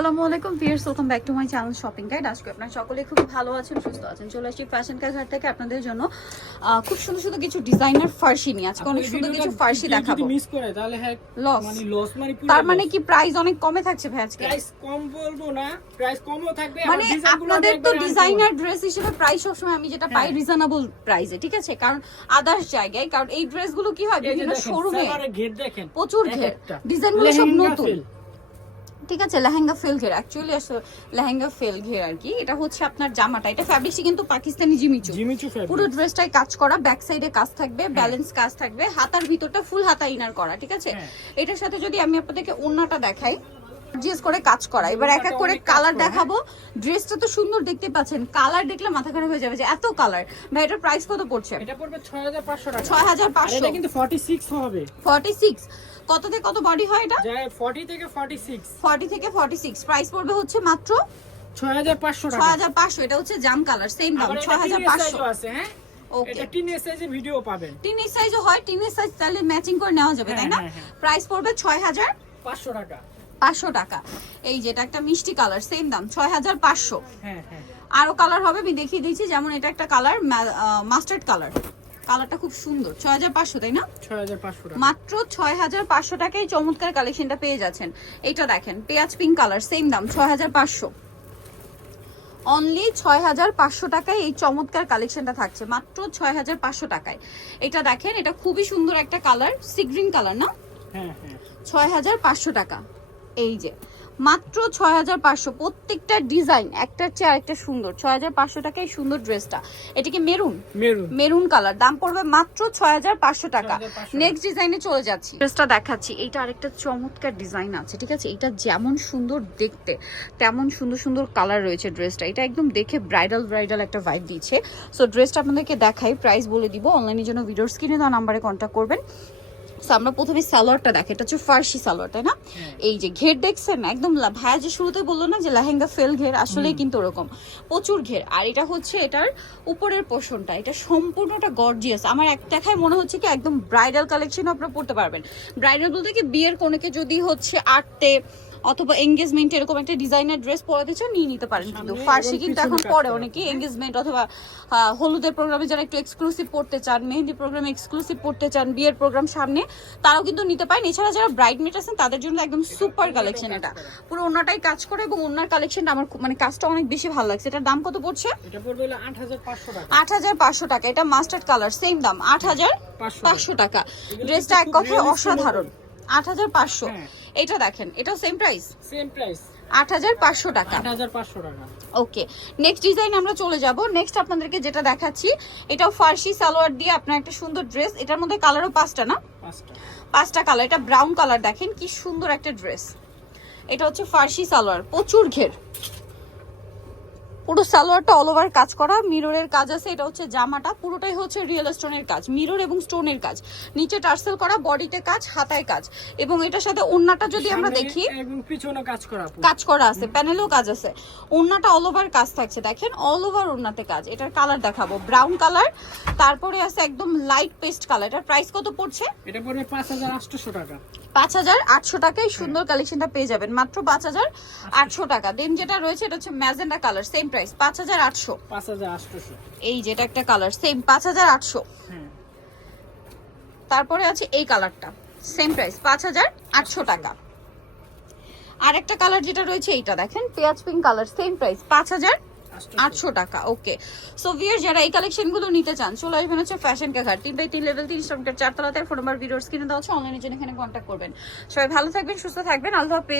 আসসালামু আলাইকুম viewers welcome back to my channel shopping guide আজকে আপনারা সকলে খুব ভালো আছেন সুস্থ আছেন। চলে আসছি ফ্যাশন কাঘাট থেকে আপনাদের জন্য খুব সুন্দর সুন্দর কিছু ডিজাইনার ফার্সি নিয়ে। আজকে অনেক সুন্দর কিছু ফার্সি দেখাবো। মিস করে তাহলে হ্যাঁ লস মানে লস মানে তার মানে কি প্রাইস অনেক কমে থাকছে ভাই আজকে? প্রাইস কম বলব না প্রাইস কমও থাকবে মানে আপনাদের তো ডিজাইনার ড্রেস হিসেবে প্রাইস সবসময় আমি যেটা পাই হ্যাঁ। রিজনেবল প্রাইসে ঠিক আছে? কারণ আদার্স জায়গায় কারণ এই ড্রেসগুলো কি হয় বিভিন্ন শোরুমে প্রচুর ঘের। ডিজাইনগুলো সব নতুন। ঠিক আছে লেহেঙ্গা ফেল ঘের। অ্যাকচুয়ালি আসলে লেহেঙ্গা ফেল ঘের আর কি। এটা হচ্ছে আপনার জামাটা। এটা ফ্যাব্রিক্সই কিন্তু পাকিস্তানি জিমিচু। জিমিচু পুরো ড্রেসটাই কাজ করা ব্যাক সাইডে কাজ থাকবে ব্যালেন্স কাজ থাকবে হাতার ভিতরটা ফুল হাতা ইনার করা ঠিক আছে? হ্যাঁ। এটার সাথে যদি আমি আপনাদেরকে ওন্নাটা দেখাই জিএস করে কাজ করা। এবার এক এক করে কালার দেখাবো। ড্রেসটা তো সুন্দর দেখতে পাচ্ছেন। কালার দেখলে মাথা খারাপ হয়ে যাবে যে এত কালার ভাই এটার প্রাইস কত পড়ছে? এটা পড়বে 6500 টাকা। ছয় হাজার আর পাঁচশো এটা কিন্তু 46 হবে। ফর্টি সিক্স কত থেকে কত বডি হয় এটা? যায় 40 থেকে 46 ফর্টি থেকে ফর্টি সিক্স প্রাইস পড়বে হচ্ছে মাত্র 6500 টাকা। ছয় হাজার পাঁচশো। এটা হচ্ছে জাম কালার সেম দাম আবার ছয় এটা হাজার টিনের পাঁচশো। সাইজও আছে হ্যাঁ? ওকে টিনের সাইজে ভিডিও পাবেন। টিনের সাইজও হয় টিনের সাইজ তাহলে ম্যাচিং করে নেওয়া যাবে তাই না? হ্যাঁ, হ্যাঁ, হ্যাঁ। প্রাইস পড়বে ছয় হাজার 500 টাকা। পাঁচশো টাকা। এই যেটা একটা মিষ্টি কালার সেম দাম ছয় হাজার পাঁচশো। হ্যাঁ হ্যাঁ। আরও কালার হবে আমি দেখিয়ে দিচ্ছি যেমন এটা একটা কালার মাস্টার্ড কালার কালারটা খুব সুন্দর ছয় হাজার পাঁচশো তাই না? 6500 টাকা। মাত্র ছয় হাজার পাঁচশো টাকায় চমৎকার কালেকশনটা পেয়ে যাচ্ছেন। এটা দেখেন পেঁয়াজ পিঙ্ক কালার সেম দাম ছয় হাজার পাঁচশো। অনলি ছয় হাজার পাঁচশো টাকায় এই চমৎকার কালেকশনটা থাকছে মাত্র ছয় হাজার পাঁচশো টাকায়। এটা দেখেন এটা খুবই সুন্দর একটা কালার সিগ্রিন কালার না? হ্যাঁ হ্যাঁ। ছয় হাজার পাঁচশো টাকা। এই যে মাত্র ছয় হাজার পাঁচশো প্রত্যেকটা ডিজাইন একটার চেয়ে আরেকটা সুন্দর ছয় হাজার পাঁচশো টাকা এই সুন্দর ড্রেসটা। এটা কি মেরুন? মেরুন। মেরুন কালার দাম পড়বে মাত্র ছয় হাজার পাঁচশো টাকা। নেক্সট ডিজাইনে চলে যাচ্ছি। ড্রেসটা দেখাচ্ছি এইটা আরেকটা চমৎকার ডিজাইন আছে ঠিক আছে? এটা যেমন সুন্দর দেখতে তেমন সুন্দর সুন্দর কালার রয়েছে ড্রেসটা। এটা একদম দেখে ব্রাইডাল ব্রাইডাল একটা ভাইব দিচ্ছে। সো ড্রেসটা আপনাদেরকে দেখাই প্রাইস বলে দিব। অনলাইনের জন্য ভিডিওর স্ক্রিনে দেওয়া নাম্বারে কন্ট্যাক্ট করবেন। আমরা প্রথমে সালোয়ারটা দেখে এটা হচ্ছে ফার্সি সালোয়ার তাই না? হ্যাঁ। এই যে ঘের দেখছেন একদম ভাইয়া যে শুরুতে বলল না যে লেহেঙ্গা ফেল ঘের আসলেই কিন্তু ওরকম। প্রচুর ঘের। আর এটা হচ্ছে এটার উপরের পোষণটা এটা সম্পূর্ণটা গর্জিয়াস আমার এক দেখায় মনে হচ্ছে কি একদম ব্রাইডাল কালেকশন আপনারা পড়তে পারবেন। ব্রাইডাল বলতে কি বিয়ের কোনেকে যদি হচ্ছে আটতে অথবা এঙ্গেজমেন্ট এরকম একটা ডিজাইনার ড্রেস পরাতে চান নিয়ে নিতে পারেন কিন্তু। ফার্সি কিন্তু এখন পরে করা। অনেকেই এঙ্গেজমেন্ট অথবা হলুদের প্রোগ্রামে যারা একটু এক্সক্লুসিভ পড়তে চান মেহেন্দি প্রোগ্রামে এক্সক্লুসিভ পড়তে চান বিয়ের প্রোগ্রাম সামনে তারাও কিন্তু নিতে পারেন। এছাড়া যারা ব্রাইট ব্রাইডমেট আছেন তাদের জন্য একদম সুপার কালেকশন এটা। পুরো ওনাটাই কাজ করে এবং ওনার কালেকশনটা আমার মানে কাজটা অনেক বেশি ভালো লাগছে। এটার দাম কত পড়ছে? এটা পড়বে হলো 8500 টাকা। আট হাজার পাঁচশো টাকা। এটা মাস্টার্ড কালার সেম দাম আট হাজার পাঁচশো টাকা। ড্রেসটা এক কথায় অসাধারণ। আট হাজার পাঁচশো। হ্যাঁ। এটা দেখেন এটাও সেম প্রাইস সেম প্রাইস আট হাজার পাঁচশো টাকা। 8500 টাকা। ওকে নেক্সট ডিজাইন আমরা চলে যাব। নেক্সট আপনাদেরকে যেটা দেখাচ্ছি এটাও ফার্সি সালোয়ার দিয়ে আপনার একটা সুন্দর ড্রেস এটার মধ্যে কালারও পাঁচটা না? পাঁচটা। পাঁচটা কালার এটা ব্রাউন কালার দেখেন কি সুন্দর একটা ড্রেস এটা হচ্ছে ফার্সি সালোয়ার প্রচুর ঘের। পুরো সালোয়ারটা অল ওভার কাজ করা মিররের কাজ আছে এটা হচ্ছে জামাটা পুরোটাই হচ্ছে রিয়েল স্টোনের কাজ মিরর এবং স্টোনের কাজ। নিচে টার্সেল করা বডিতে কাজ হাতায় কাজ। এবং এটার সাথে ওন্নাটা যদি আমরা দেখি পিছনে কাজ করা কাজ করা আছে প্যানেলেও কাজ আছে। ওড়নাটা অল ওভার কাজ থাকছে দেখেন অল ওভার ওড়নাতে কাজ। এটার কালার দেখাবো ব্রাউন কালার তারপরে আছে একদম লাইট পেস্ট কালার এটার প্রাইস কত পড়ছে? এটা পড়বে 5800 টাকা। পাঁচ হাজার আটশো টাকায় সুন্দর কালেকশনটা পেয়ে যাবেন। মাত্র পাঁচ হাজার আটশো টাকা। দেন যেটা রয়েছে এটা হচ্ছে ম্যাজেন্ডা কালার সেম প্রাইস পাঁচ হাজার আটশো। 5800 এই যেটা একটা কালার সেম পাঁচ হাজার আটশো। তারপরে আছে এই কালারটা সেম প্রাইস পাঁচ হাজার আটশো টাকা। আর একটা কালার যেটা রয়েছে এইটা দেখেন পেঁয়াজ পিঙ্ক কালার সেম প্রাইস পাঁচ হাজার 800 আটশো টাকা ওকে সো ভিয়ার যারা এই কালেকশনগুলো নিতে চান, চলে আসবেন হচ্ছে ফ্যাশন কাঘাট তিন বাই তিন লেভেল তিন স্টকটার চারতলাতে ফোন নাম্বার ভিডিওর স্ক্রিনে দেওয়া হচ্ছে অনলাইনের জন্য এখানে কন্ট্যাক্ট করবেন। সবাই ভালো থাকবেন, সুস্থ থাকবেন, আল্লাহ হাফেজ।